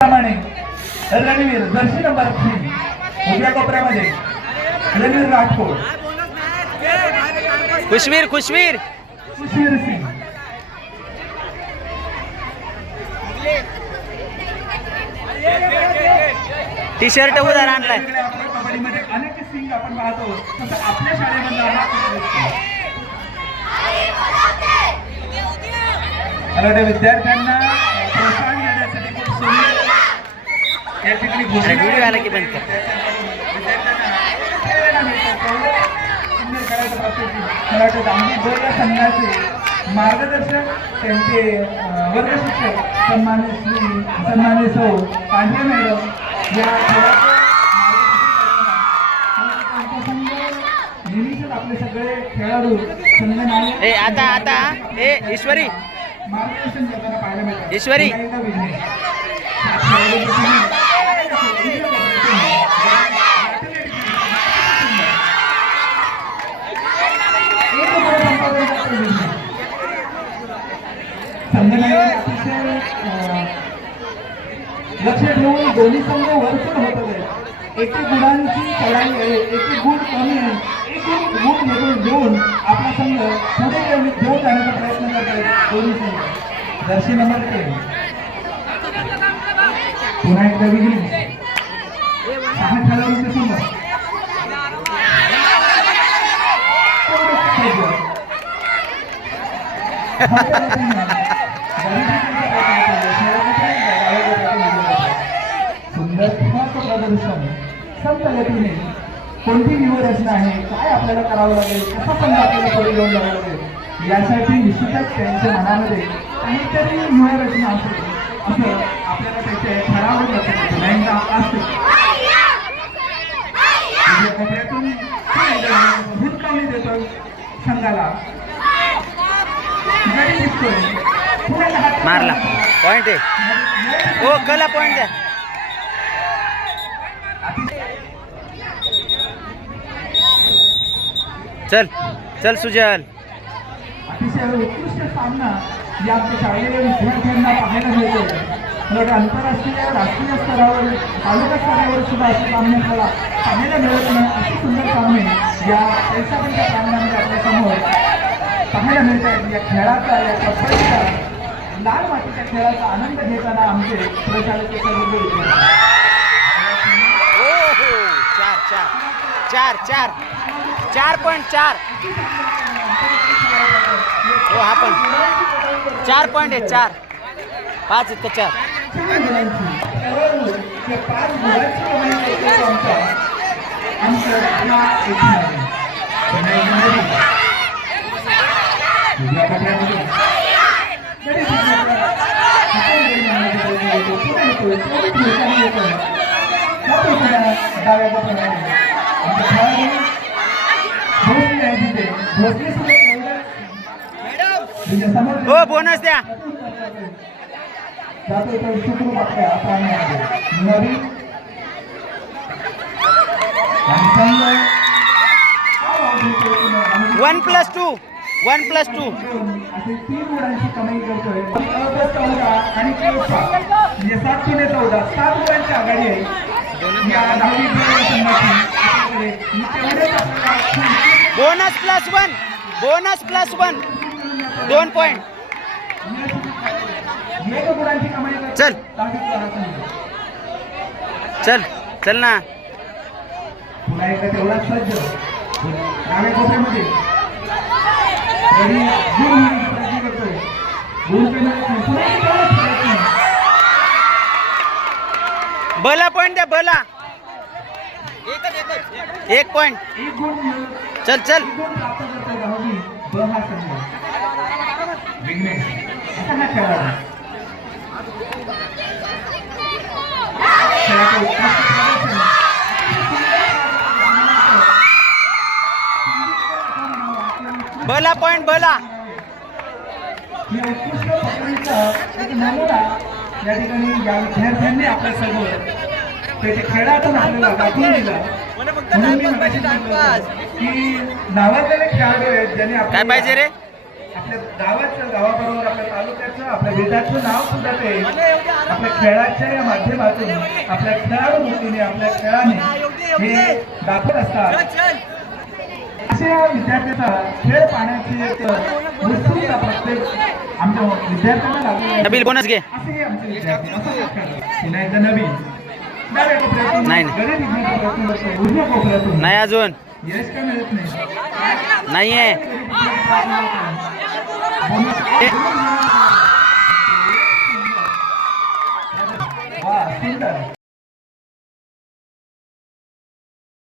प्रमाणे Ranveer jersey number तीन उजव्या कोपऱ्यामध्ये रणवीर राठोड. खुशवीर खुशवीर. सुशील सिंग. टी शर्ट उधार आणलाय. कबड्डीमध्ये अनेक सिंग आपण पाहतो तसं आपल्या शाळेमधला हा विद्यार्थ्यांना या ठिकाणी व्हिडिओ आला की बंद कर. मार्गदर्शक त्यांचे सन्मान्य श्री सन्मान्य सौ पांढरे मॅडम या नेहमीच आपले सगळे खेळाडू संघ आता आता ए ईश्वरी मार्गदर्शन करताना पाहायला मिळतात ईश्वरी. पुन्हा एकदा विजय. खेळाडूंची संघ एक गोल संपादन करतो विजय. संघनायकाने अतिशय अं, लक्ष ठेवून दोन्ही संघ वरपूर होत आहेत. एक एक गुणांची चढाई आहे एक गुण कमी आहे. एक गुण निवडून घेऊन आपला संघ पुढे घेऊन जाण्याचा प्रयत्न करत आहेत दोन्ही संघ. दर्शी नंबर टेन पुन्हा एकदा विजयी. सहा खेळाडूंचे संघ. सुंदर प्रदर्शन संत गतीने कोणती व्यूहरचना आहे काय आपल्याला करावं लागेल कसा पण आपल्याला पुढे घेऊन जावं लागेल यासाठी निश्चितच त्यांच्या मनामध्ये काहीतरी व्यूहरचना असेल असं आपल्याला त्याचे ठराव लक्षात बँका असते उजव्या कोपऱ्यातून देतो संघाला मारला. पॉइंट आहे. हो कला पॉइंट द्या चल चल सुजल अतिशय उत्कृष्ट सामना या आमच्या शाळेच्या विद्यार्थ्यांना पाहायला मिळतो. मला वाटतं आंतरराष्ट्रीय राष्ट्रीय स्तरावर तालुका स्तरावर सुद्धा असे सामने आपल्याला पाहायला मिळत नाही. असे सुंदर सामने या पैशाच्या प्रांगणामध्ये आपल्यासमोर पाहायला मिळत आहेत. या खेळाचा या कबड्डीचा लाल मातीच्या खेळाचा आनंद घेताना आमचे प्रचारक सर्व विद्यार्थी हो हो. चार चार. चार चार. चार पॉइंट चार. हो हा पण. चार पॉइंट आहे चार. पाच आहेत चार. हो बोनस द्या. One plus two one plus two तीन कमाई करतोय चौदा आणि सात चौदा सात आघाडी आहे bonus plus one bonus plus one दोन पॉइंट चल. चल. चल ना. भला बला पॉइंट द्या बला. एक पॉइंट चल चल. बला पॉइंट बला. या ठिकाणी या विद्यार्थ्यांनी आपल्यासमोर त्याच्या खेळातून दाखवून दिला म्हणून मी मगाशी की नावाजलेले खेळाडू आहेत ज्यांनी काय पाहिजे रे? आपल्या गावाचं गावाबरोबर आपल्या तालुक्याचं आपल्या देशाचं नाव सुद्धा ते आपल्या खेळाच्या या माध्यमातून आपल्या खेळाडू वृत्तीने आपल्या खेळाने हे दाखवत असतात. अशा या विद्यार्थ्याचा खेळ पाहण्याची एक उत्सुकता प्रत्येक आमच्या विद्यार्थ्यांना लागलेली आहे. नबील बोनस घे. असे आमचे विद्यार्थी नाही अजून. यश का नाहीये